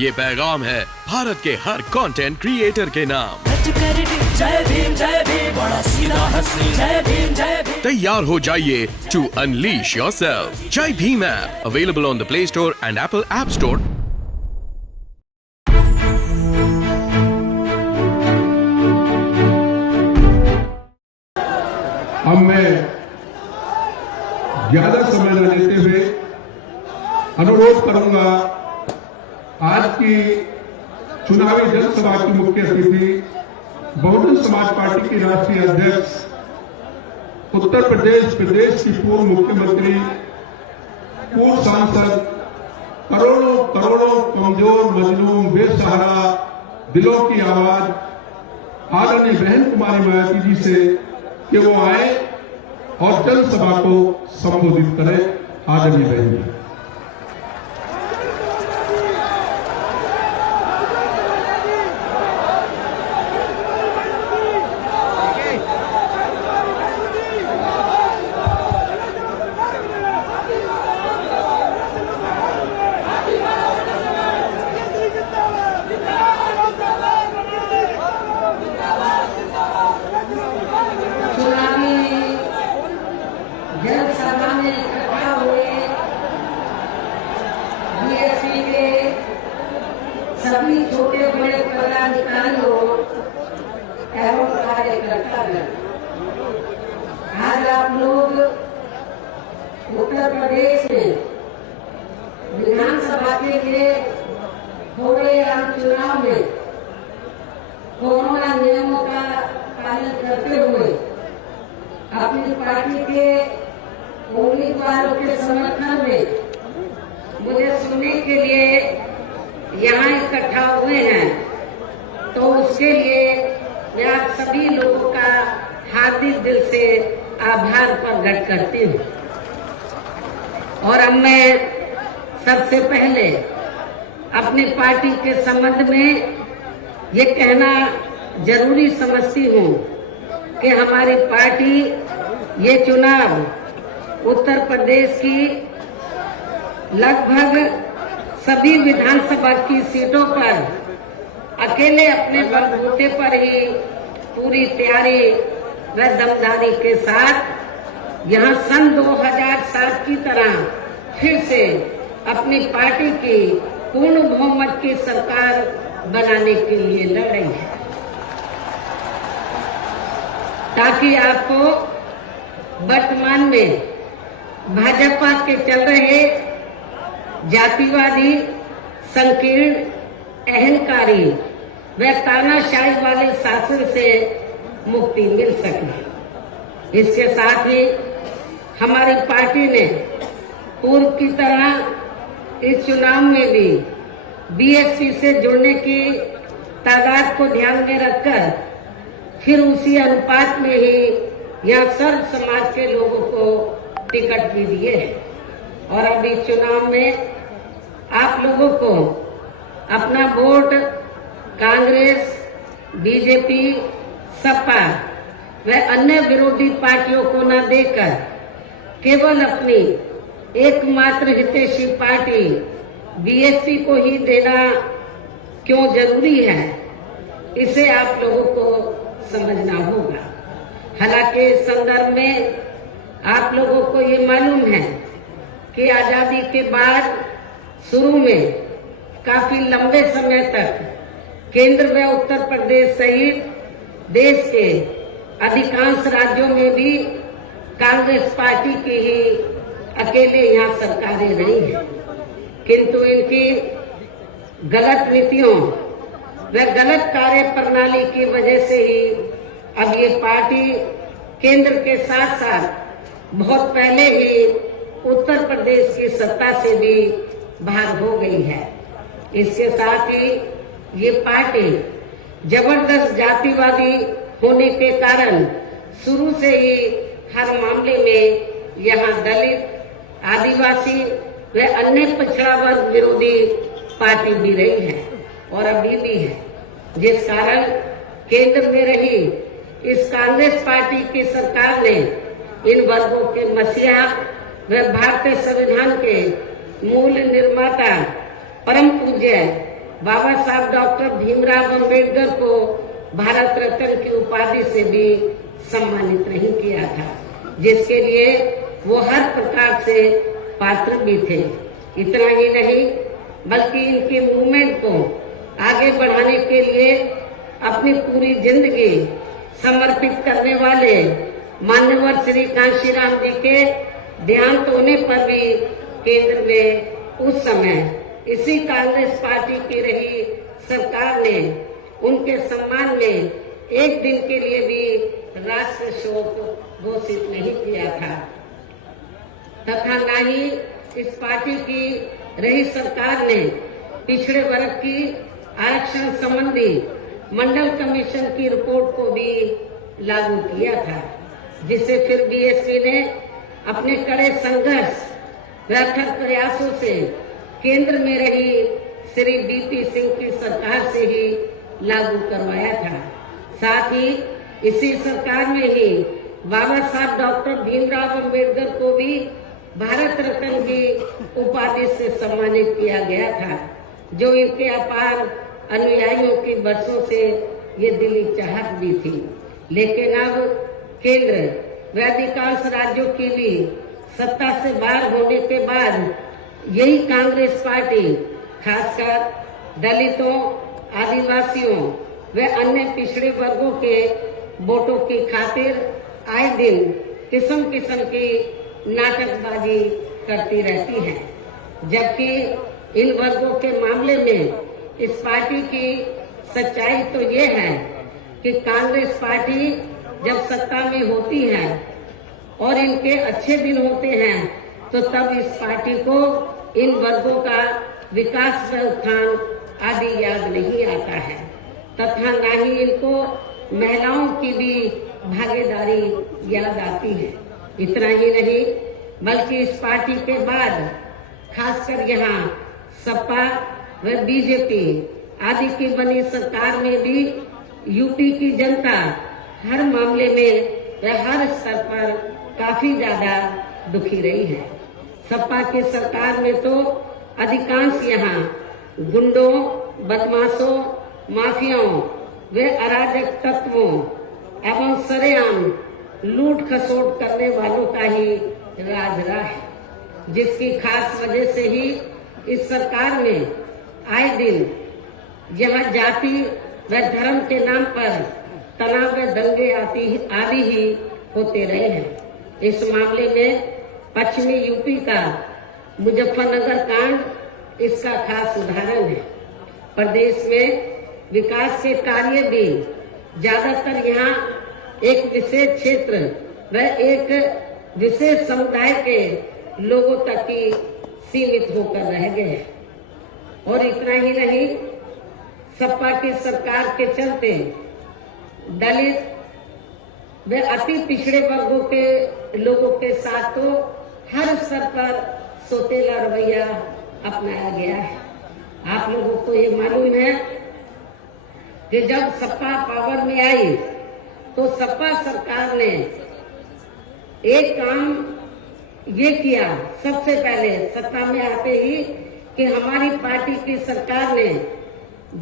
ये पैगाम है भारत के हर कंटेंट क्रिएटर के नाम। जय भीम बड़ा सीधा हंसी, जय भीम तैयार हो जाइए to unleash yourself. Jai Bhim app available on the Play Store and Apple App Store. अब मैं ज्यादा समय न लेते हुए अनुरोध करूंगा, आज की चुनावी जनसभा की मुख्य अतिथि बहुजन समाज पार्टी की राष्ट्रीय अध्यक्ष, उत्तर प्रदेश की पूर्व मुख्यमंत्री, पूर्व सांसद, करोड़ों कमजोर मजलूम बेसहारा दिलों की आवाज आदरणीय बहन कुमारी मायावती जी से कि वो आए और जनसभा को संबोधित करें। आदरणीय बहन जी। जनसभा में इकट्ठा हुए बीएसपी के सभी छोटे बड़े पदाधिकारियों एवं कार्यकर्तागण, आज आप लोग उत्तर प्रदेश में विधानसभा के लिए हो रहे आम चुनाव में कोरोना नियमों का पालन करते हुए अपनी पार्टी के उम्मीदवारों के समर्थन में मुझे सुनने के लिए यहाँ इकट्ठा हुए हैं, तो उसके लिए मैं आप सभी लोगों का हार्दिक दिल से आभार प्रकट करती हूँ। और अब मैं सबसे पहले अपनी पार्टी के संबंध में ये कहना जरूरी समझती हूँ कि हमारी पार्टी ये चुनाव उत्तर प्रदेश की लगभग सभी विधानसभा की सीटों पर अकेले अपने बलबूते पर ही पूरी तैयारी व दमदारी के साथ यहाँ सन 2007 की तरह फिर से अपनी पार्टी की पूर्ण बहुमत की सरकार बनाने के लिए लड़ रही है, ताकि आपको वर्तमान में भाजपा के चल रहे जातिवादी, संकीर्ण, अहंकारी व तानाशाही वाले शासन से मुक्ति मिल सके। इसके साथ ही हमारी पार्टी ने पूर्व की तरह इस चुनाव में भी बीएसपी से जुड़ने की तादाद को ध्यान में रखकर फिर उसी अनुपात में ही यहाँ सर्व समाज के लोगों को टिकट भी दिए हैं। और अब इस चुनाव में आप लोगों को अपना वोट कांग्रेस, बीजेपी, सपा व अन्य विरोधी पार्टियों को न देकर केवल अपनी एकमात्र हितैषी पार्टी बीएसपी को ही देना क्यों जरूरी है, इसे आप लोगों को समझना होगा। हालांकि इस संदर्भ में आप लोगों को ये मालूम है कि आजादी के बाद शुरू में काफी लंबे समय तक केंद्र व उत्तर प्रदेश सहित देश के अधिकांश राज्यों में भी कांग्रेस पार्टी की ही अकेले यहाँ सरकारें रही हैं, किंतु इनकी गलत नीतियों व गलत कार्य प्रणाली की वजह से ही अब ये पार्टी केंद्र के साथ साथ बहुत पहले ही उत्तर प्रदेश की सत्ता से भी बाहर हो गई है। इसके साथ ही ये पार्टी जबरदस्त जातिवादी होने के कारण शुरू से ही हर मामले में यहाँ दलित, आदिवासी व अन्य पिछड़ा वर्ग विरोधी पार्टी भी रही है और अभी भी है, जिस कारण केंद्र में रही इस कांग्रेस पार्टी की सरकार ने इन वर्गों के मसीहा व भारतीय संविधान के मूल निर्माता परम पूज्य बाबा साहब डॉक्टर भीमराव अंबेडकर को भारत रत्न की उपाधि से भी सम्मानित नहीं किया था, जिसके लिए वो हर प्रकार से पात्र भी थे। इतना ही नहीं बल्कि इनके मूवमेंट को आगे बढ़ाने के लिए अपनी पूरी जिंदगी समर्पित करने वाले मान्यवर श्री कांशीराम जी के देहांत होने पर भी केंद्र में उस समय इसी कांग्रेस पार्टी की रही सरकार ने उनके सम्मान में एक दिन के लिए भी राष्ट्रीय शोक घोषित नहीं किया था, तथा न ही इस पार्टी की रही सरकार ने पिछड़े वर्ग की आरक्षण संबंधी मंडल कमीशन की रिपोर्ट को भी लागू किया था, जिसे फिर बीएसपी ने अपने कड़े संघर्ष व अथक प्रयासों से केंद्र में रही श्री बीपी सिंह की सरकार से ही लागू करवाया था। साथ ही इसी सरकार में ही बाबा साहब डॉक्टर भीमराव अंबेडकर को भी भारत रत्न की उपाधि से सम्मानित किया गया था, जो इनके अपार अनुयायियों की बरसों से ये दिली चाहत भी थी। लेकिन अब केंद्र व अधिकांश राज्यों की भी सत्ता से बाहर होने के बाद यही कांग्रेस पार्टी खासकर दलितों, आदिवासियों व अन्य पिछड़े वर्गों के वोटों की खातिर आए दिन किस्म किस्म की नाटकबाजी करती रहती है, जबकि इन वर्गों के मामले में इस पार्टी की सच्चाई तो ये है कि कांग्रेस पार्टी जब सत्ता में होती है और इनके अच्छे दिन होते हैं तो तब इस पार्टी को इन वर्गों का विकास व उत्थान आदि याद नहीं आता है, तथा न ही इनको महिलाओं की भी भागीदारी याद आती है। इतना ही नहीं बल्कि इस पार्टी के बाद खासकर यहाँ सपा व बीजेपी आदि की बनी सरकार में भी यूपी की जनता हर मामले में व हर स्तर पर काफी ज्यादा दुखी रही है। सपा की सरकार में तो अधिकांश यहाँ गुंडों, बदमाशों, माफियाओं व अराजक तत्वों एवं सरेआम लूट खसोट करने वालों का ही राज रहा है, जिसकी खास वजह से ही इस सरकार में आए दिन यहाँ जाति व धर्म के नाम पर तनाव व दंगे आदि ही होते रहे हैं। इस मामले में पश्चिमी यूपी का मुजफ्फरनगर कांड इसका खास उदाहरण है। प्रदेश में विकास के कार्य भी ज्यादातर यहाँ एक विशेष क्षेत्र व एक विशेष समुदाय के लोगों तक ही सीमित होकर रह गए। और इतना ही नहीं, सपा की सरकार के चलते दलित व अति पिछड़े वर्गों के लोगों के साथ तो हर स्तर पर सौतेला रवैया अपनाया गया है। आप लोगों को ये मालूम है कि जब सपा पावर में आई तो सपा सरकार ने एक काम ये किया सबसे पहले सत्ता में आते ही कि हमारी पार्टी की सरकार ने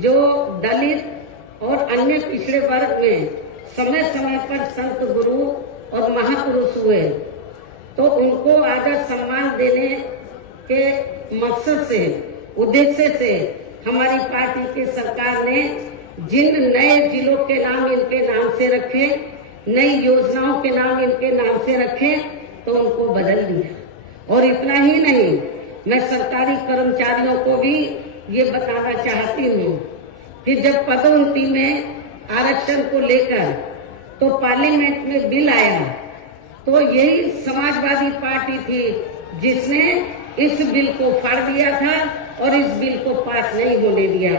जो दलित और अन्य पिछड़े वर्ग में समय समय पर संत गुरु और महापुरुष हुए तो उनको आदर सम्मान देने के मकसद से, उद्देश्य से हमारी पार्टी की सरकार ने जिन नए जिलों के नाम इनके नाम से रखे, नई योजनाओं के नाम इनके नाम से रखे तो उनको बदल दिया। और इतना ही नहीं, मैं सरकारी कर्मचारियों को भी ये बताना चाहती हूँ कि जब पदोन्नति में आरक्षण को लेकर तो पार्लियामेंट में बिल आया तो यही समाजवादी पार्टी थी जिसने इस बिल को फाड़ दिया था और इस बिल को पास नहीं होने दिया,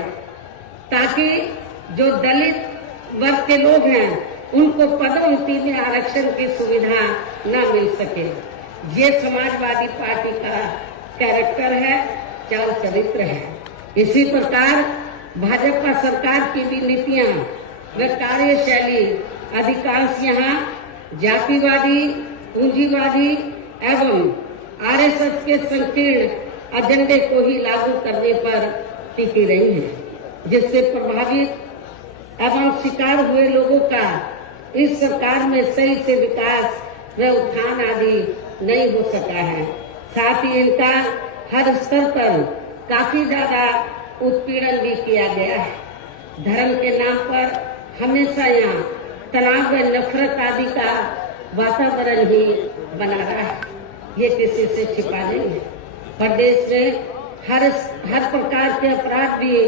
ताकि जो दलित वर्ग के लोग हैं उनको पदोन्नति में आरक्षण की सुविधा न मिल सके। ये समाजवादी पार्टी का कैरेक्टर है, चाल चरित्र है। इसी प्रकार भाजपा सरकार की भी नीतियां व कार्यशैली अधिकांश यहाँ जातिवादी, पूंजीवादी एवं आरएसएस के संकीर्ण एजेंडे को ही लागू करने पर टिकी रही है। जिससे प्रभावित एवं शिकार हुए लोगों का इस सरकार में सही से विकास व उत्थान आदि नहीं हो सका है। साथ ही इनका हर स्तर पर काफी ज्यादा उत्पीड़न भी किया गया है। धर्म के नाम पर हमेशा यहाँ तनाव व नफरत आदि का वातावरण ही बना रहा है। ये किसी से छिपा नहीं है। प्रदेश में हर प्रकार के अपराध भी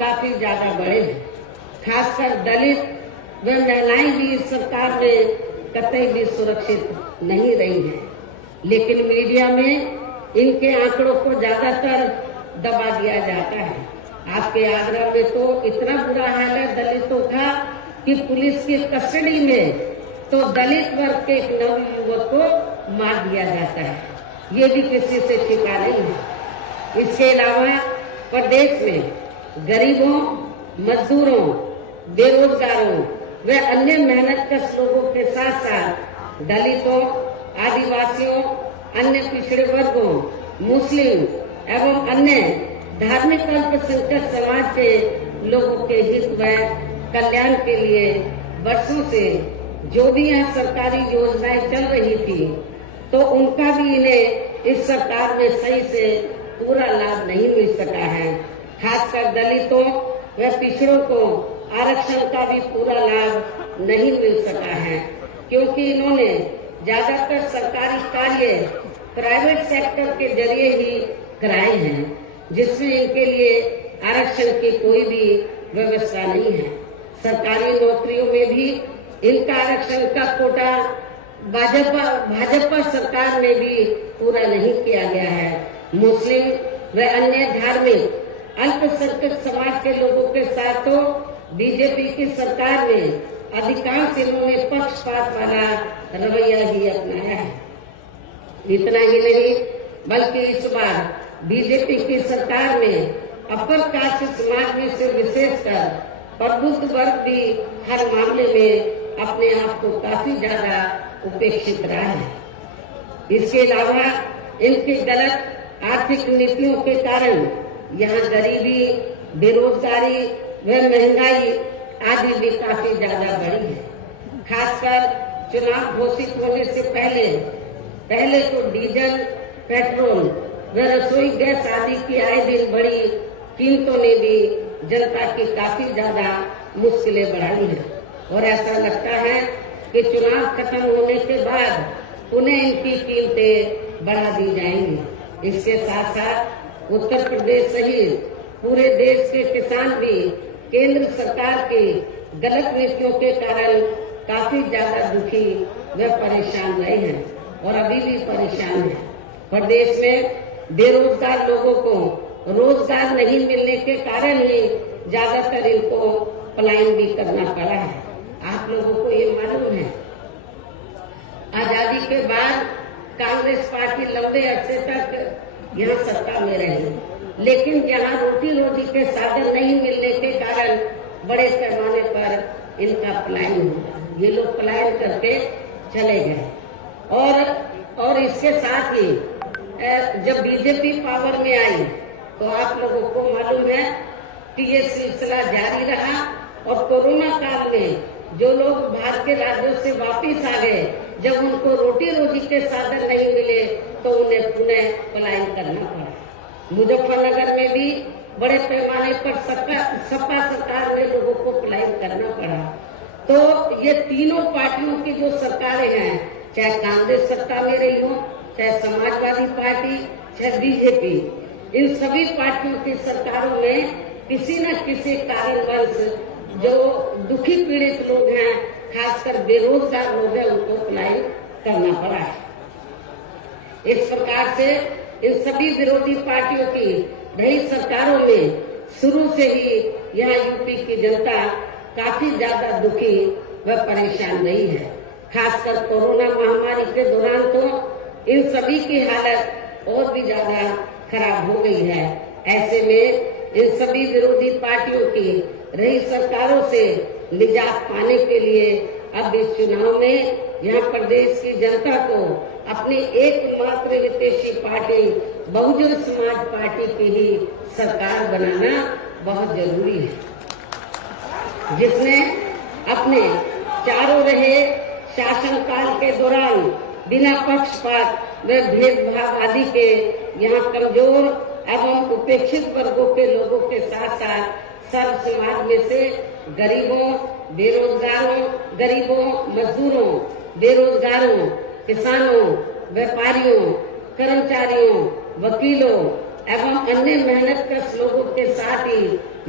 काफी ज्यादा बढ़े हैं। खासकर दलित व महिलाएं भी इस सरकार में कतई भी सुरक्षित नहीं रही हैं। लेकिन मीडिया में इनके आंकड़ों को ज्यादातर दबा दिया जाता है। आपके आगरा में तो इतना बुरा हाल है दलितों का कि पुलिस की कस्टडी में तो दलित वर्ग के एक नवयुवक को मार दिया जाता है। ये भी किसी से छिपा नहीं है। इसके अलावा प्रदेश में गरीबों, मजदूरों, बेरोजगारों व अन्य मेहनतकश लोगों के साथ साथ दलितों, आदिवासियों, अन्य पिछड़े वर्गों, मुस्लिम एवं अन्य धार्मिक अल्पसंख्यक समाज के लोगों के हित व कल्याण के लिए वर्षों से जो भी यहाँ सरकारी योजनाएं चल रही थी तो उनका भी इन्हें इस सरकार में सही से पूरा लाभ नहीं मिल सका है। खासकर दलितों व पिछड़ों को आरक्षण का भी पूरा लाभ नहीं मिल सका है, क्योंकि इन्होंने ज्यादातर सरकारी कार्य प्राइवेट सेक्टर के जरिए ही कराए हैं, जिसमें इनके लिए आरक्षण की कोई भी व्यवस्था नहीं है। सरकारी नौकरियों में भी इनका आरक्षण का कोटा भाजपा सरकार में भी पूरा नहीं किया गया है। मुस्लिम व अन्य धार्मिक अल्पसंख्यक समाज के लोगों के साथ तो बीजेपी की सरकार में अधिकांश इन्होंने पक्षपात वाला रवैया ही अपनाया है। इतना ही नहीं बल्कि इस बार बीजेपी की सरकार में अपर कास्ट समाज में से विशेषकर प्रबुद्ध वर्ग भी हर मामले में अपने आप को काफी ज्यादा उपेक्षित रहा है। इसके अलावा इनकी गलत आर्थिक नीतियों के कारण यहाँ गरीबी, बेरोजगारी व महंगाई आदि भी काफी ज्यादा बढ़ी है। खासकर चुनाव घोषित होने से पहले तो डीजल, पेट्रोल व रसोई गैस आदि की आए दिन बढ़ी कीमतों ने भी जनता की काफी ज्यादा मुश्किलें बढ़ाई हैं और ऐसा लगता है कि चुनाव खत्म होने के बाद उन्हें इनकी कीमतें बढ़ा दी जाएंगी। इसके साथ साथ उत्तर प्रदेश सहित पूरे देश के किसान भी केंद्र सरकार की गलत नीतियों के कारण काफी ज्यादा दुखी व परेशान रहे हैं और अभी भी परेशान हैं। प्रदेश में बेरोजगार लोगों को रोजगार नहीं मिलने के कारण ही ज्यादातर इनको पलायन भी करना पड़ा है। आप लोगों को ये मालूम है, आजादी के बाद कांग्रेस पार्टी लंबे अरसे तक यहाँ सत्ता में रही, लेकिन यहाँ रोटी रोटी के साधन नहीं मिलने के कारण बड़े पैमाने पर इनका पलायन हुआ। ये लोग पलायन करके चले गए और इसके साथ ही जब बीजेपी पावर में आई तो आप लोगों को मालूम है कि ये सिलसिला जारी रहा और कोरोना काल में जो लोग बाहर के राज्यों से वापिस आ गए, जब उनको रोटी रोजी के साधन नहीं मिले तो उन्हें पुनः पलायन करना पड़ा। मुजफ्फरनगर में भी बड़े पैमाने पर सपा सरकार में लोगों को पलायन करना पड़ा। तो ये तीनों पार्टियों की जो सरकारें हैं, चाहे कांग्रेस सत्ता में रही हो, चाहे समाजवादी पार्टी, चाहे बीजेपी, इन सभी पार्टियों की सरकारों में किसी न किसी कारणवश जो दुखी पीड़ित लोग हैं, खासकर बेरोजगार लोग हैं, उनको पलायन करना पड़ा है। इस प्रकार से इन सभी विरोधी पार्टियों की रही सरकारों में शुरू से ही यहाँ यूपी की जनता काफी ज्यादा दुखी व परेशान रही है। खासकर कोरोना महामारी के दौरान तो इन सभी की हालत और भी ज्यादा खराब हो गई है। ऐसे में इन सभी विरोधी पार्टियों की रही सरकारों से निजात पाने के लिए अब इस चुनाव में यहाँ प्रदेश की जनता को अपनी एकमात्र विदेशी पार्टी बहुजन समाज पार्टी की ही सरकार बनाना बहुत जरूरी है, जिसने अपने चारों रहे शासनकाल के दौरान बिना पक्षपात व भेदभाव आदि के यहाँ कमजोर एवं उपेक्षित वर्गों के लोगों के साथ साथ सर्व समाज में से गरीबों, बेरोजगारों, गरीबों, मजदूरों, बेरोजगारों, किसानों, व्यापारियों, कर्मचारियों, वकीलों एवं अन्य मेहनतकश लोगों के साथ ही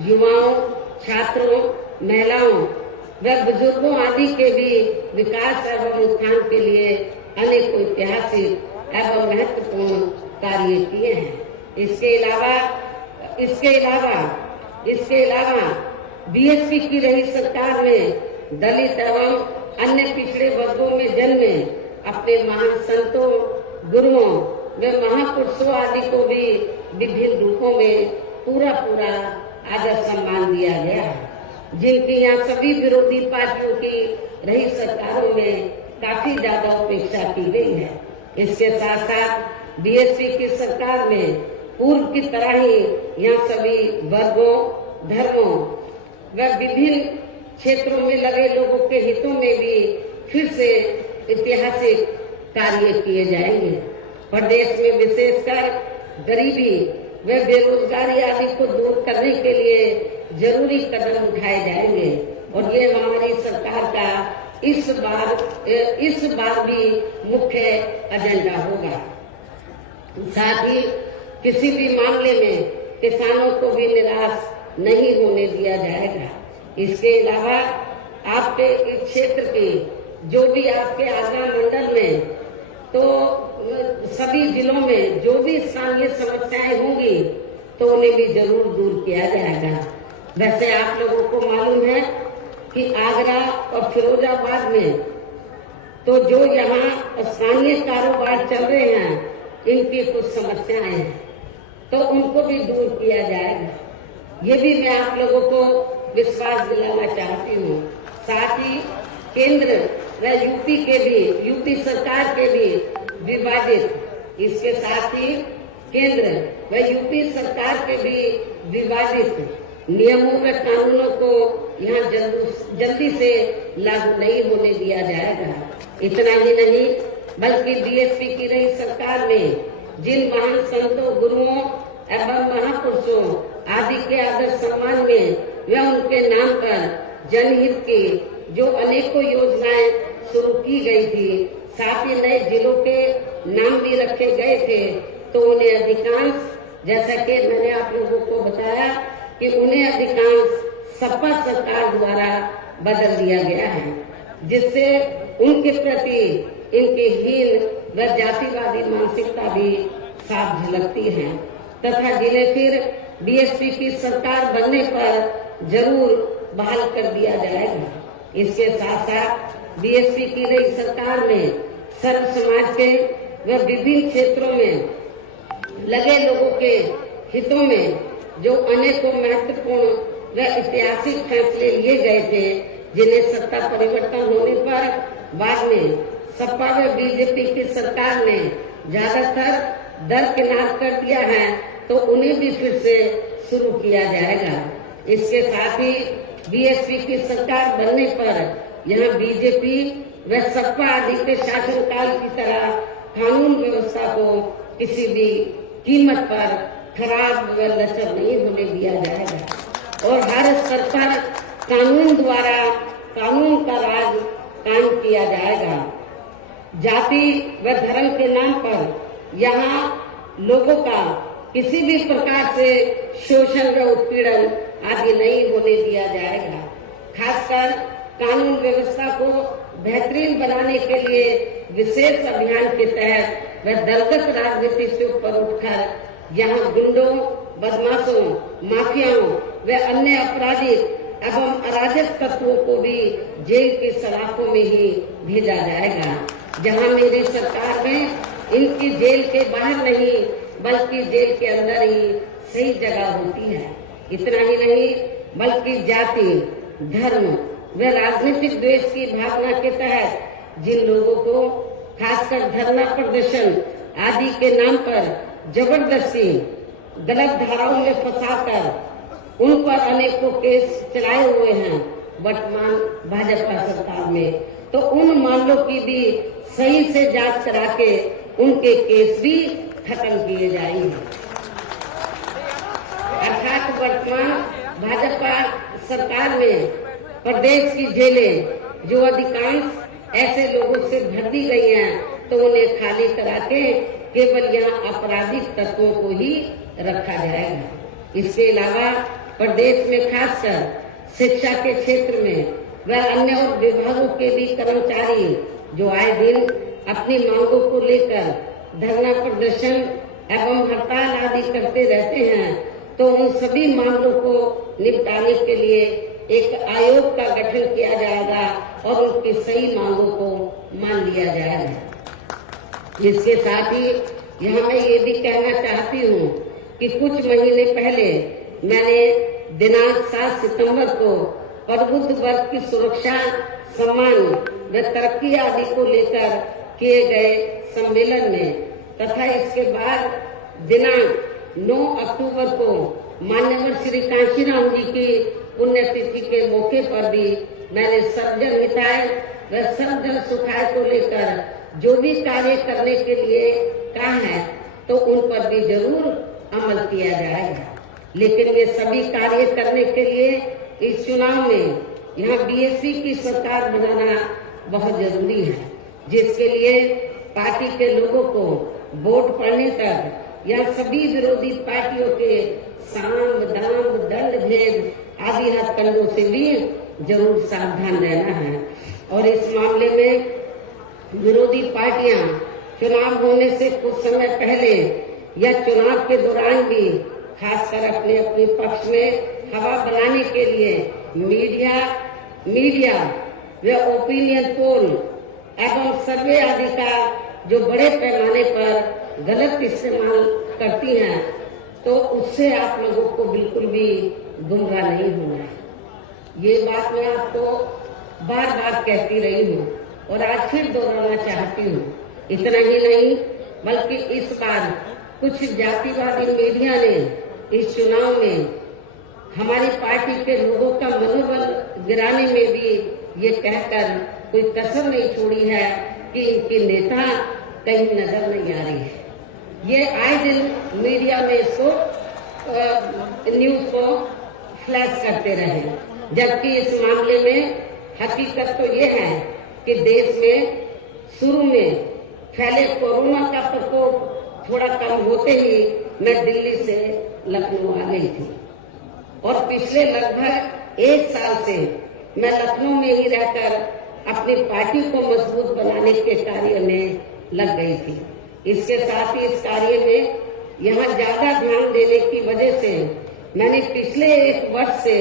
युवाओं, छात्रों, महिलाओं व बुजुर्गों आदि के भी विकास एवं उत्थान के लिए अनेक ऐतिहासिक एवं महत्वपूर्ण कार्य किए हैं। इसके अलावा बीएसपी की रही सरकार में दलित एवं अन्य पिछड़े वर्गों में जन्मे अपने महान संतों, गुरुओं व महापुरुषों आदि को भी विभिन्न रूपों में पूरा आदर सम्मान दिया गया है, जिनकी यहाँ सभी विरोधी पार्टियों की रही सरकारों में काफी ज्यादा उपेक्षा की गई है। इसके साथ साथ बीएसपी की सरकार में पूर्व की तरह ही यहाँ सभी वर्गों, धर्मों व विभिन्न क्षेत्रों में लगे लोगों के हितों में भी फिर से ऐतिहासिक कार्य किए जाएंगे। प्रदेश में विशेषकर गरीबी व बेरोजगारी आदि को दूर करने के लिए जरूरी कदम उठाए जाएंगे और ये हमारी सरकार का इस बार भी मुख्य एजेंडा होगा। साथ ही किसी भी मामले में किसानों को भी निराश नहीं होने दिया जाएगा। इसके अलावा आपके इस क्षेत्र के जो भी आपके आगरा मंडल में तो सभी जिलों में जो भी स्थानीय समस्याएं होंगी तो उन्हें भी जरूर दूर किया जाएगा। वैसे आप लोगों को मालूम है कि आगरा और फिरोजाबाद में तो जो यहाँ स्थानीय कारोबार चल रहे हैं इनकी कुछ समस्याएं हैं तो उनको भी दूर किया जाएगा। ये भी मैं आप लोगों को विश्वास दिलाना चाहती हूँ। साथ ही केंद्र व यूपी सरकार के भी विवादित, इसके साथ ही केंद्र व यूपी सरकार के भी विवादित नियमों व कानूनों को यहाँ जल्दी से लागू नहीं होने दिया जाएगा। इतना ही नहीं बल्कि बीएसपी की रही सरकार में जिन महान संतों, गुरुओं एवं महापुरुषों आदि के आदर सम्मान में व उनके नाम पर जनहित की जो अनेकों योजनाएं शुरू की गई थी, साथ ही नए जिलों के नाम भी रखे गए थे, तो उन्हें अधिकांश, जैसा कि मैंने आप लोगों को बताया कि उन्हें अधिकांश सपा सरकार द्वारा बदल दिया गया है, जिससे उनके प्रति इनकी हीन व जातिवादी मानसिकता भी साफ झलकती है तथा जिन्हें फिर बीएसपी की सरकार बनने पर जरूर बहाल कर दिया जाएगा। इसके साथ साथ बीएसपी की नई सरकार में सर्व समाज के व विभिन्न क्षेत्रों में लगे लोगों के हितों में जो अनेकों महत्वपूर्ण व ऐतिहासिक फैसले लिए गए थे, जिन्हें सत्ता परिवर्तन होने पर बाद में सपा व बीजेपी की सरकार ने ज्यादातर दरकिनार कर दिया है, तो उन्हें भी फिर से शुरू किया जाएगा। इसके साथ ही बीएसपी की सरकार बनने पर यहाँ बीजेपी व सपा आदि के शासनकाल की तरह कानून व्यवस्था को किसी भी कीमत पर खराब व लचर नहीं होने दिया जाएगा और हर स्तर पर कानून द्वारा कानून का राज कायम किया जाएगा। जाति व धर्म के नाम पर यहाँ लोगों का किसी भी प्रकार से शोषण व उत्पीड़न आदि नहीं होने दिया जाएगा। खासकर कानून व्यवस्था को बेहतरीन बनाने के लिए विशेष अभियान के तहत व दलगत राजनीति से ऊपर उठकर यहाँ गुंडों, बदमाशों, माफियाओं व अन्य आपराधिक एवं अराजक तत्वों को भी जेल की सलाखों में ही भेजा जाएगा। जहां मेरी सरकार में इनकी जेल के बाहर नहीं बल्कि जेल के अंदर ही सही जगह होती है। इतना ही नहीं बल्कि जाति, धर्म व राजनीतिक द्वेष की भावना के तहत जिन लोगों को खासकर धरना प्रदर्शन आदि के नाम पर जबरदस्ती गलत धाराओं में फंसाकर उन पर अनेकों केस चलाए हुए हैं वर्तमान भाजपा सरकार में, तो उन मामलों की भी सही से जांच करा के उनके केस भी खत्म किए जाएंगे। अर्थात वर्तमान भाजपा सरकार में प्रदेश की जेलें जो अधिकांश ऐसे लोगों से भर दी गई हैं, तो उन्हें खाली करा के केवल यहाँ आपराधिक तत्वों को ही रखा जाएगा। इसके अलावा प्रदेश में खासकर शिक्षा के क्षेत्र में व अन्य और विभागों के भी कर्मचारी जो आए दिन अपनी मांगों को लेकर धरना प्रदर्शन एवं हड़ताल आदि करते रहते हैं, तो उन सभी मामलों को निपटाने के लिए एक आयोग का गठन किया जाएगा और उनकी सही मांगों को मान लिया जाएगा। इसके साथ ही यहाँ मैं ये भी कहना चाहती हूँ कि कुछ महीने पहले मैंने दिनांक 7 सितंबर को प्रबुद्ध वर्ग की सुरक्षा, सम्मान व तरक्की आदि को लेकर किए गए सम्मेलन में तथा इसके बाद दिनांक 9 अक्टूबर को मान्यवर श्री कांशीराम जी की पुण्यतिथि के मौके पर भी मैंने सर्वजन हिताय व सर्वजन सुखाय को लेकर जो भी कार्य करने के लिए कहा है, तो उन पर भी जरूर अमल किया जाएगा। लेकिन वे सभी कार्य करने के लिए इस चुनाव में यहाँ बीएसपी की सरकार बनाना बहुत जरूरी है, जिसके लिए पार्टी के लोगों को वोट पड़ने तक यह सभी विरोधी पार्टियों के साम दाम दंड भेद आदि हथकंडों से भी जरूर सावधान रहना है। और इस मामले में विरोधी पार्टियां चुनाव होने से कुछ समय पहले या चुनाव के दौरान भी खासकर अपने अपने पक्ष में हवा बनाने के लिए मीडिया व ओपिनियन पोल एवं सर्वे आदि का जो बड़े पैमाने पर गलत इस्तेमाल करती हैं, तो उससे आप लोगों को बिल्कुल भी गुमराह नहीं होना है। ये बात मैं आपको बार बार कहती रही हूँ और आज फिर दोहराना चाहती हूँ। इतना ही नहीं बल्कि इस बार कुछ जातिवादी मीडिया ने इस चुनाव में हमारी पार्टी के लोगों का मनोबल गिराने में भी ये कहकर कोई कसर नहीं छोड़ी है कि इनके नेता कहीं नजर नहीं आ रही है। ये आए दिन मीडिया में इसको न्यूज को फ्लैश करते रहे, जबकि इस मामले में हकीकत तो ये है कि देश में शुरू में फैले कोरोना का प्रकोप थोड़ा कम होते ही मैं दिल्ली से लखनऊ आ गई थी और पिछले लगभग 1 साल से मैं लखनऊ में ही रहकर अपनी पार्टी को मजबूत बनाने के कार्य में लग गई थी। इसके साथ ही इस कार्य में यहाँ ज्यादा ध्यान देने की वजह से मैंने पिछले 1 वर्ष से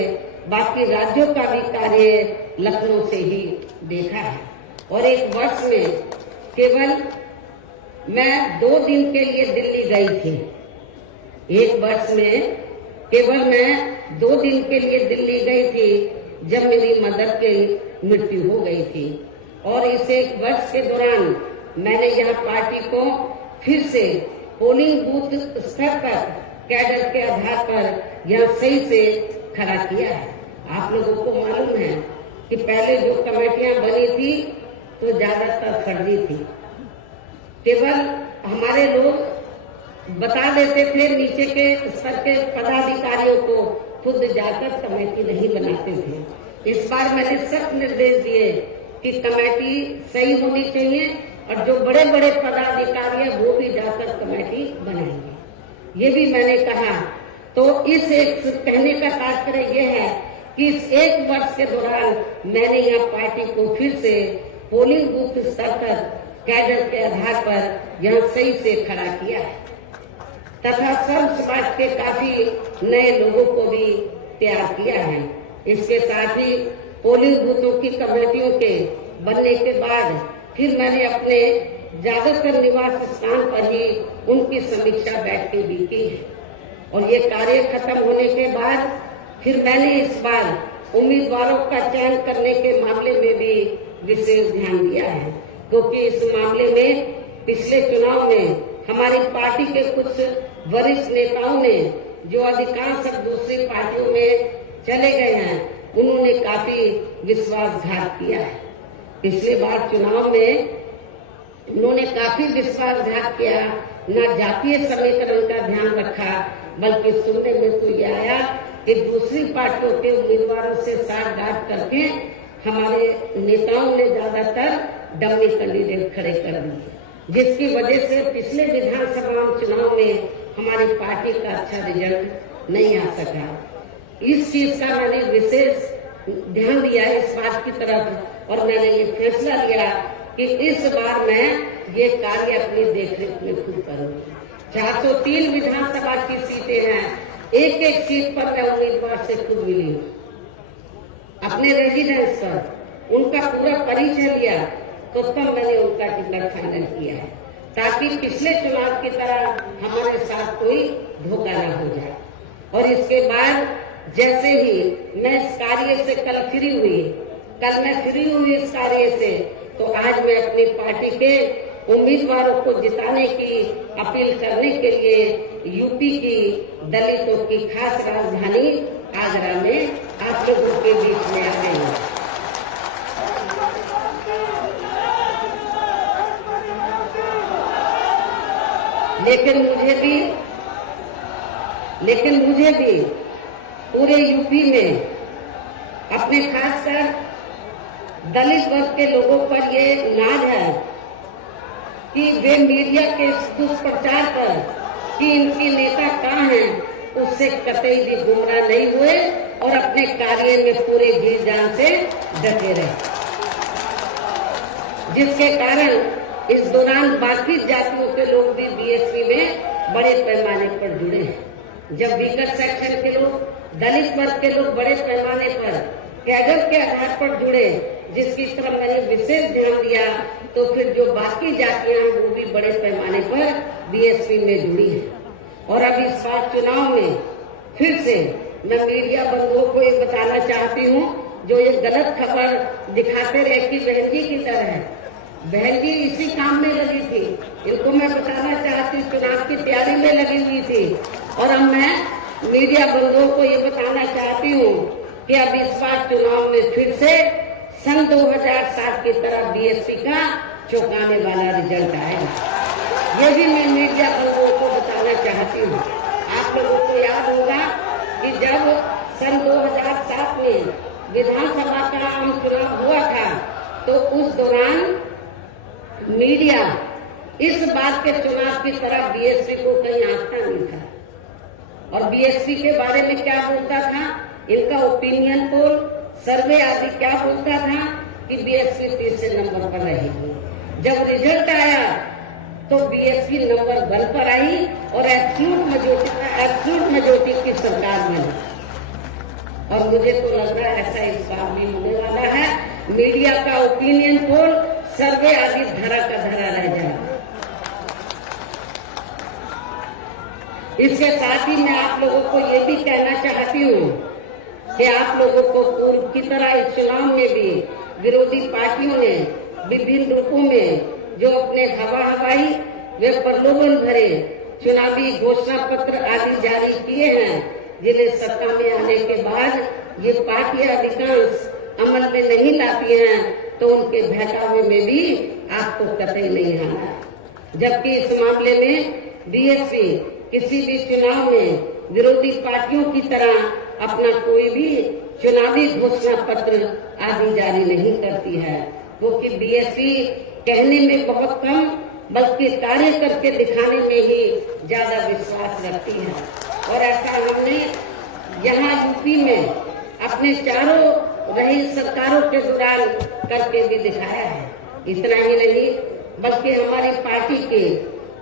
बाकी राज्यों का भी कार्य लखनऊ से ही देखा है और 1 वर्ष में केवल मैं 2 दिन के लिए दिल्ली गई थी। 1 वर्ष में केवल मैं 2 दिन के लिए दिल्ली गई थी जब मेरी मदर की मृत्यु हो गई थी और इस 1 वर्ष के दौरान मैंने यहाँ पार्टी को फिर से पोलिंग बूथ स्तर पर कैडर के आधार पर यहाँ सही से खड़ा किया है। आप लोगों को मालूम है कि पहले जो कमेटियां बनी थी तो ज्यादातर फर्जी थी। केवल हमारे लोग बता देते थे, नीचे के स्तर के पदाधिकारियों को खुद जाकर कमेटी नहीं बनाते थे। इस बार मैंने सख्त निर्देश दिए कि कमेटी सही होनी चाहिए और जो बड़े बड़े पदाधिकारी हैं वो भी जाकर कमेटी बनाएंगे, ये भी मैंने कहा। तो इस एक कहने का तात्पर्य यह है कि इस 1 वर्ष के दौरान मैंने यहाँ पार्टी को फिर से पोलिंग बूथ स्तर पर कैडर के आधार पर यहाँ सही से खड़ा किया है तथा सर्व समाज के काफी नए लोगों को भी तैयार किया है। इसके साथ ही पोलिंग बूथों की कमेटियों के बनने के बाद फिर मैंने अपने ज्यादातर निवास स्थान पर ही उनकी समीक्षा बैठकें भी की है और ये कार्य खत्म होने के बाद फिर मैंने इस बार उम्मीदवारों का चयन करने के मामले में भी विशेष ध्यान दिया है। क्योंकि इस मामले में पिछले चुनाव में हमारी पार्टी के कुछ वरिष्ठ नेताओं ने, जो अधिकांश दूसरी पार्टियों में चले गए हैं, उन्होंने काफी विश्वासघात किया है। पिछले बार चुनाव में उन्होंने काफी विश्वासघात किया, न जातीय समीकरण का ध्यान रखा, बल्कि सुनने में तो ये आया कि दूसरी पार्टियों के उम्मीदवारों से साठगांठ करके हमारे नेताओं ने ज्यादातर डमी कैंडिडेट खड़े कर दिए, जिसकी वजह से पिछले विधानसभा चुनाव में हमारी पार्टी का अच्छा रिजल्ट नहीं आ सका। इस चीज का मैंने विशेष ध्यान दिया इस बात की तरफ, और मैंने ये फैसला लिया कि इस बार मैं ये कार्य अपनी देखरेख में खुद करूंगी। 403 विधानसभा की सीटें हैं, एक एक सीट पर मैं उम्मीदवार से खुद मिली हूँ, अपने रेजिडेंस पर उनका पूरा परिचय लिया, तो तब मैंने उनका टिकट फाइनल किया है, ताकि पिछले चुनाव की तरह हमारे साथ कोई धोखा न हो जाए। और इसके बाद जैसे ही मैं इस कार्य से कल मैं फ्री हुई इस कार्य से, तो आज मैं अपनी पार्टी के उम्मीदवारों को जिताने की अपील करने के लिए यूपी की दलितों की खास राजधानी आगरा में आप लोगों के बीच में आ गई हूँ। लेकिन मुझे भी पूरे यूपी में अपने खासकर दलित वर्ग के लोगों पर ये नाज है कि वे मीडिया के दुष्प्रचार पर कि इनके नेता कहाँ हैं, उससे कतई भी गुमराह नहीं हुए और अपने कार्य में पूरे जी जान से डटे रहे, जिसके कारण इस दौरान बाकी जातियों के लोग भी बीएसपी में बड़े पैमाने पर जुड़े हैं। जब वीकर सेक्शन के लोग, दलित वर्ग के लोग बड़े पैमाने पर कैडर के आधार पर जुड़े, जिसकी तरफ मैंने विशेष ध्यान दिया, तो फिर जो बाकी जातियां हैं वो भी बड़े पैमाने पर बीएसपी में जुड़ी है। और अब इस बार चुनाव में फिर से मैं मीडिया बंधुओं को ये बताना चाहती हूँ, जो ये गलत खबर दिखाते रहे कि बहन जी की तरह है, बहन जी इसी काम में लगी थी, इनको मैं बताना चाहती हूँ चुनाव की तैयारी में लगी हुई थी। और अब मैं मीडिया बंधुओं को ये बताना चाहती हूँ कि अब इस बार चुनाव में फिर से सन 2007 की तरह बीएसपी का चौंकाने वाला रिजल्ट आएगा। ये भी मैं मीडिया बंधुओं को बताना चाहती हूँ। आप लोगों को याद होगा कि जब सन 2007 में विधानसभा का आम चुनाव हुआ था, तो उस दौरान मीडिया इस बात के चुनाव की तरह बीएसपी को कहीं आंकता नहीं था, और बीएसपी के बारे में क्या बोलता था, इनका ओपिनियन पोल, सर्वे आदि क्या बोलता था कि बीएसपी तीसरे नंबर पर रहेगी। जब रिजल्ट आया तो बीएसपी नंबर 1 पर आई और एब्सोल्यूट मेजॉरिटी की सरकार बनी। और मुझे तो लग रहा है ऐसा इस बार भी होने वाला है। मीडिया का ओपिनियन पोल, सर्वे आदि धरा का धरा रह जाएगा। इसके साथ ही मैं आप लोगों को ये भी कहना चाहती हूँ कि आप लोगों को पूर्व की तरह इस चुनाव में भी विरोधी पार्टियों ने विभिन्न रूपों में जो अपने हवाई व प्रलोभन भरे चुनावी घोषणा पत्र आदि जारी किए हैं, जिन्हें सत्ता में आने के बाद ये पार्टियां अधिकांश अमल में नहीं लाती हैं, तो उनके बहकावे में भी आपको कतई नहीं आना। जबकि इस मामले में बीएसपी किसी भी चुनाव में विरोधी पार्टियों की तरह अपना कोई भी चुनावी घोषणा पत्र आदि जारी नहीं करती है, क्योंकि बीएसपी कहने में बहुत कम बल्कि कार्य करके दिखाने में ही ज्यादा विश्वास रखती है। और ऐसा हमने यहाँ यूपी में अपने चारों रही सरकारों के दौरान करके भी दिखाया है। इतना ही नहीं, बल्कि हमारी पार्टी के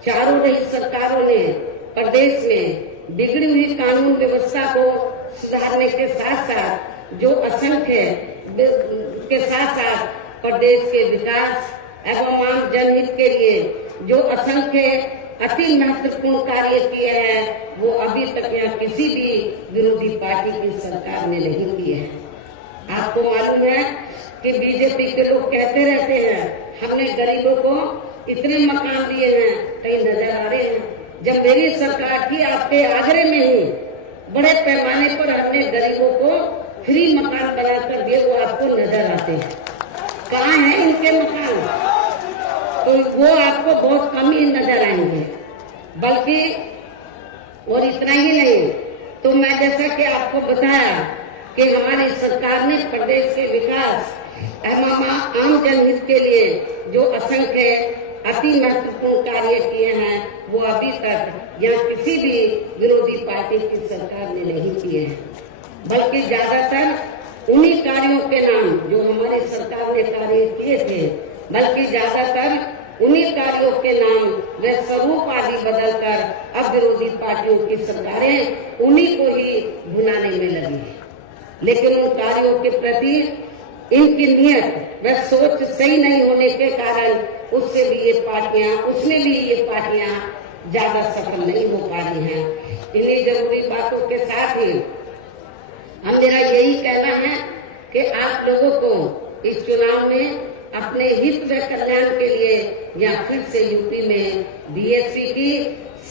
चारों रही सरकारों ने प्रदेश में बिगड़ी हुई कानून व्यवस्था को सुधारने के साथ साथ प्रदेश के विकास एवं आम जनहित के लिए जो असंख्य अति महत्वपूर्ण कार्य किए हैं, वो अभी तक यहाँ किसी भी विरोधी पार्टी की सरकार ने नहीं किए हैं। आपको मालूम है कि बीजेपी के लोग कहते रहते हैं हमने गरीबों को इतने मकान दिए हैं, कहीं नजर आ रहे हैं? जब मेरी सरकार थी आपके आगरे में ही बड़े पैमाने पर हमने गरीबों को फ्री मकान बनाकर दिए, वो आपको नजर आते हैं? कहाँ हैं इनके मकान? तो वो आपको बहुत कम ही नजर आएंगे। बल्कि और इतना ही नहीं, तो मैं जैसा कि आपको बताया कि हमारी सरकार ने प्रदेश के विकास एवं आम जनहित के लिए जो असंख्य अति महत्वपूर्ण कार्य किए हैं, वो अभी तक यहाँ किसी भी विरोधी पार्टी की सरकार ने नहीं किए हैं। बल्कि ज्यादातर उन्हीं कार्यों के नाम जो हमारी सरकार ने कार्य किए थे, बल्कि ज्यादातर उन्हीं कार्यों के नाम व स्वरूप आदि बदलकर अब विरोधी पार्टियों की सरकारें उन्हीं को ही भुनाने में लगी है। लेकिन उन कार्यों के प्रति इनकी नियत व सोच सही नहीं होने के कारण उसमें भी ये पार्टियां ज्यादा सफल नहीं हो पा रही हैं। इन्हीं जरूरी बातों के साथ ही हम मेरा यही कहना है कि आप लोगों को इस चुनाव में अपने हित व कल्याण के लिए या फिर से यूपी में बीएसपी की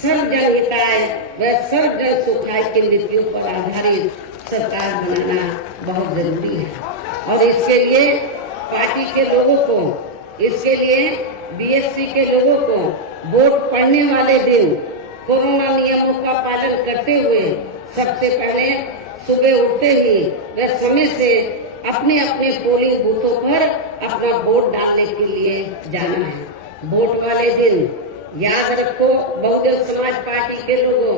सर्व जन हिताय व सर्व जन सुखाय की नीतियों पर आधारित सरकार बनाना बहुत जरूरी है। और इसके लिए पार्टी के लोगों को, इसके लिए बीएसपी के लोगों को वोट पड़ने वाले दिन कोरोना नियमों का पालन करते हुए सबसे पहले सुबह उठते ही व समय से अपने अपने पोलिंग बूथों पर अपना वोट डालने के लिए जाना है। वोट वाले दिन याद रखो, बहुजन समाज पार्टी के लोगों,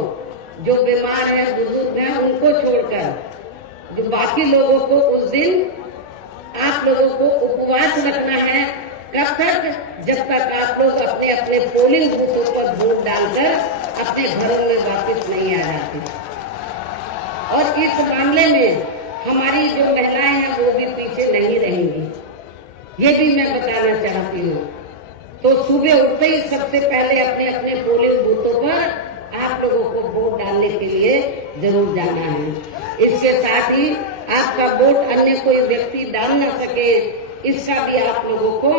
जो बीमार हैं, बुजुर्ग हैं, उनको छोड़कर जो बाकी लोगों को उस दिन आप लोगों को उपवास रखना है। कब तक? जब तक आप लोग अपने अपने पोलिंग बूथों पर वोट डालकर अपने घरों में वापस नहीं आ जाते। और इस मामले में हमारी जो महिलाएं हैं वो भी पीछे नहीं रहेंगी, ये भी मैं बताना चाहती हूँ। तो सुबह उठते ही सबसे पहले अपने अपने पोलिंग बूथों पर आप लोगों को वोट डालने के लिए जरूर जाना है। इसके साथ ही आपका वोट अन्य कोई व्यक्ति डाल न सके, इसका भी आप लोगों को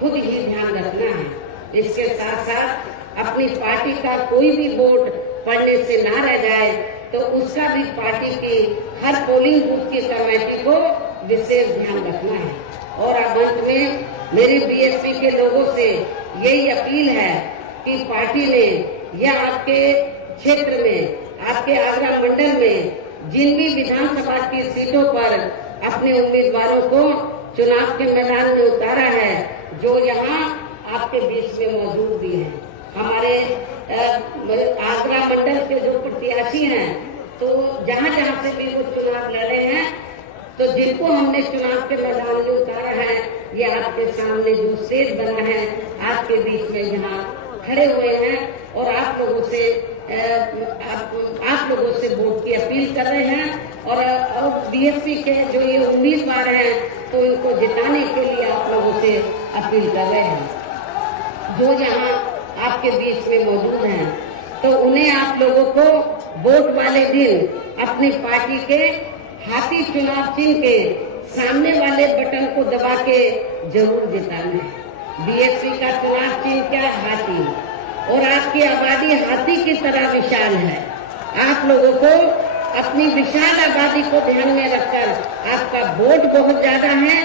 खुद ही ध्यान रखना है। इसके साथ साथ अपनी पार्टी का कोई भी वोट पड़ने से ना रह जाए, तो उसका भी पार्टी की हर पोलिंग बूथ की कमेटी को विशेष ध्यान रखना है। और अब अंत में मेरी बीएसपी के लोगों से यही अपील है कि पार्टी ने या आपके क्षेत्र में, आपके आगरा मंडल में जिन भी विधानसभा की सीटों पर अपने उम्मीदवारों को चुनाव के मैदान में उतारा है, जो यहाँ आपके बीच में मौजूद भी है। हमारे आगरा मंडल के जो प्रत्याशी हैं, तो जहाँ जहाँ से भी वो चुनाव लड़े हैं, तो जिनको हमने चुनाव के मैदान में उतारा है, ये आपके सामने जो स्टेज बना है, आपके बीच में यहाँ खड़े हुए हैं और आप लोगों से वोट की अपील कर रहे हैं। और बीएसपी के जो ये उम्मीदवार हैं, तो इनको जिताने के लिए आप लोगों से अपील कर रहे हैं जो यहाँ आपके बीच में मौजूद हैं। तो उन्हें आप लोगों को वोट वाले दिन अपनी पार्टी के हाथी चुनाव चिन्ह के सामने वाले बटन को दबा के जरूर जिताना है। बीएसपी का चुनाव चिन्ह क्या? हाथी। और आपकी आबादी हाथी की तरह विशाल है। आप लोगों को अपनी विशाल आबादी को ध्यान में रखकर, आपका वोट बहुत ज्यादा है,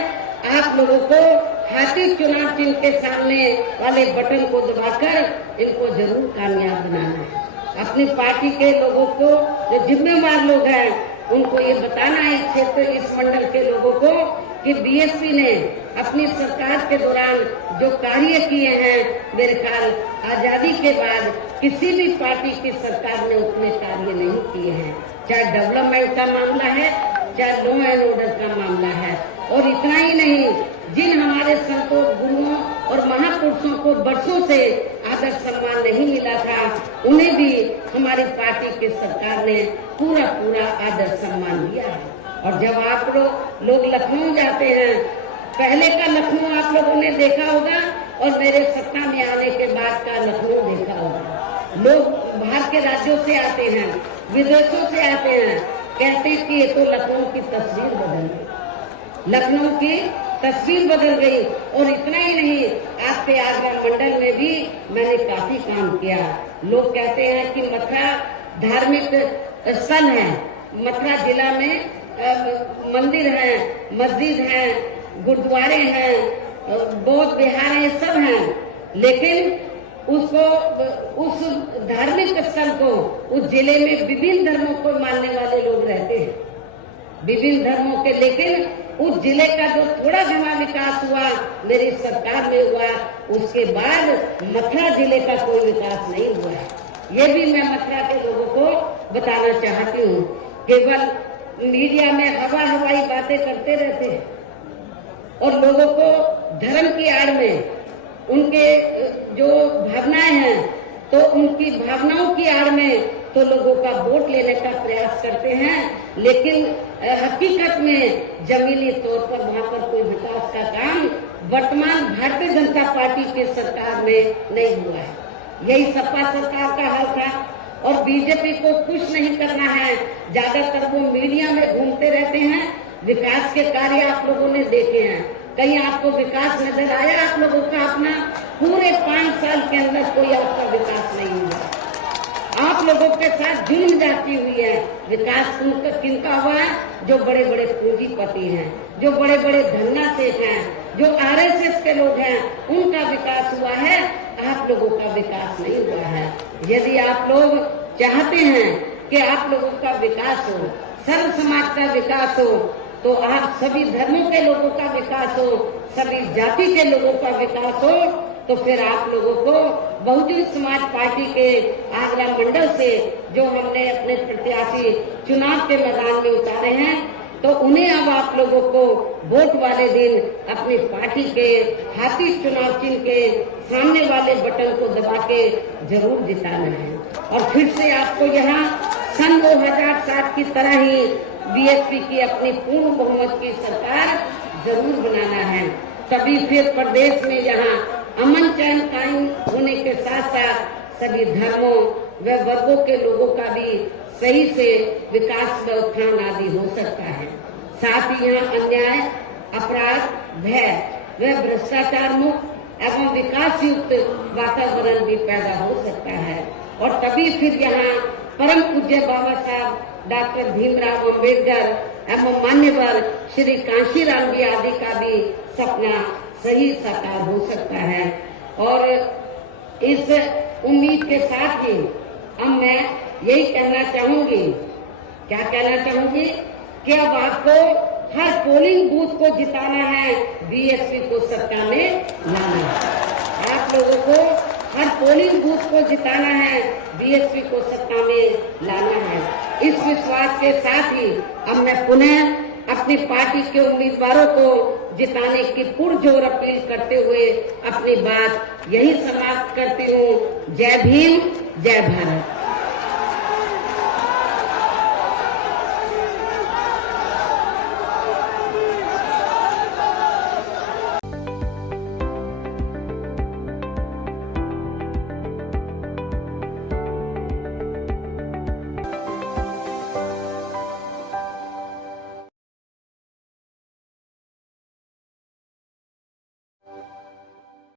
आप लोगों को हाथी चुनाव चिन्ह के सामने वाले बटन को दबाकर इनको जरूर कामयाब बनाना है। अपनी पार्टी के लोगों को, जो जिम्मेवार लोग हैं, उनको ये बताना है, इस क्षेत्र, इस मंडल के लोगों को, कि बीएसपी ने अपनी सरकार के दौरान जो कार्य किए हैं, मेरे ख्याल आजादी के बाद किसी भी पार्टी की सरकार ने उतने कार्य नहीं किए हैं। चाहे डेवलपमेंट का मामला है, चाहे लॉ एंड ऑर्डर का मामला है। और इतना ही नहीं, जिन हमारे संतों, गुरुओं और महापुरुषों को वर्षों से आदर सम्मान नहीं मिला था, उन्हें भी हमारी पार्टी की सरकार ने पूरा आदर सम्मान दिया है। और जब आप लोग लखनऊ जाते हैं, पहले का लखनऊ आप लोगों ने देखा होगा और मेरे सत्ता में आने के बाद का लखनऊ देखा होगा। लोग बाहर के राज्यों से आते हैं, विदेशों से आते हैं, कहते हैं कि ये तो लखनऊ की तस्वीर बदल गई, लखनऊ की तस्वीर बदल गई। और इतना ही नहीं, आपके आगरा मंडल में भी मैंने काफी काम किया। लोग कहते हैं कि मथुरा धार्मिक स्थल है, मथुरा जिला में मंदिर है, मस्जिद है, गुरुद्वारे हैं, बौद्ध विहार है, सब हैं, लेकिन उसको, उस धार्मिक स्थल को, उस जिले में विभिन्न धर्मों को मानने वाले लोग रहते हैं, विभिन्न धर्मों के, लेकिन उस जिले का जो थोड़ा घना विकास हुआ मेरी सरकार में हुआ, उसके बाद मथुरा जिले का कोई विकास नहीं हुआ है। ये भी मैं मथुरा के लोगों को बताना चाहती हूँ। केवल मीडिया में हवाई बातें करते रहते हैं और लोगों को धर्म की आड़ में उनके जो भावनाएं हैं, तो उनकी भावनाओं की आड़ में तो लोगों का वोट लेने का प्रयास करते हैं, लेकिन हकीकत में जमीनी तौर पर वहाँ पर कोई विकास का काम वर्तमान भारतीय जनता पार्टी के सरकार में नहीं हुआ है। यही सपा सरकार का हाल था। और बीजेपी को कुछ नहीं करना है, ज्यादातर वो मीडिया में घूमते रहते हैं। विकास के कार्य आप लोगों ने देखे हैं, कहीं आपको विकास नजर आया आप लोगों का? अपना पूरे 5 साल के अंदर कोई आपका विकास नहीं हुआ। आप लोगों के साथ जुल्म जाती हुई है। विकास किनका हुआ है? जो बड़े बड़े पूंजीपति हैं, जो बड़े बड़े धन्ना सेठ हैं, जो आरएसएस के लोग हैं, उनका विकास हुआ है। आप लोगों का विकास नहीं हुआ है। यदि आप लोग चाहते हैं कि आप लोगों का विकास हो, सर्व समाज का विकास हो, तो आप सभी धर्मों के लोगों का विकास हो, सभी जाति के लोगों का विकास हो, तो फिर आप लोगों को बहुजन समाज पार्टी के आगरा मंडल से जो हमने अपने प्रत्याशी चुनाव के मैदान में उतारे हैं, तो उन्हें अब आप लोगों को वोट वाले दिन अपनी पार्टी के हाथी चुनाव चिन्ह के सामने वाले बटन को दबा के जरूर जिताना है। और फिर से आपको यहाँ सन 2007 की तरह ही बीएसपी की अपनी पूर्ण बहुमत की सरकार जरूर बनाना है। तभी फिर प्रदेश में यहाँ अमन चैन कायम होने के साथ साथ सभी धर्मों व वर्गों के लोगों का भी सही से विकास व उत्थान आदि हो सकता है। साथ ही यहाँ अन्याय, अपराध, भय व भ्रष्टाचार मुक्त एवं विकास युक्त वातावरण भी पैदा हो सकता है। और तभी फिर यहाँ परम पूज्य बाबा साहब डॉक्टर भीमराव अम्बेडकर एवं मान्यवर श्री कांशीराम जी आदि का भी सपना सही साकार हो सकता है। और इस उम्मीद के साथ ही अब मैं यही कहना चाहूंगी, क्या कहना चाहूंगी कि अब आपको हर पोलिंग बूथ को जिताना है, बीएसपी को सत्ता में लाना है। आप लोगों को हर पोलिंग बूथ को जिताना है, बीएसपी को सत्ता में लाना है। इस विश्वास के साथ ही अब मैं पुनः अपनी पार्टी के उम्मीदवारों को जिताने की पुरजोर अपील करते हुए अपनी बात यही समाप्त करती हूँ। जय भीम, जय भारत।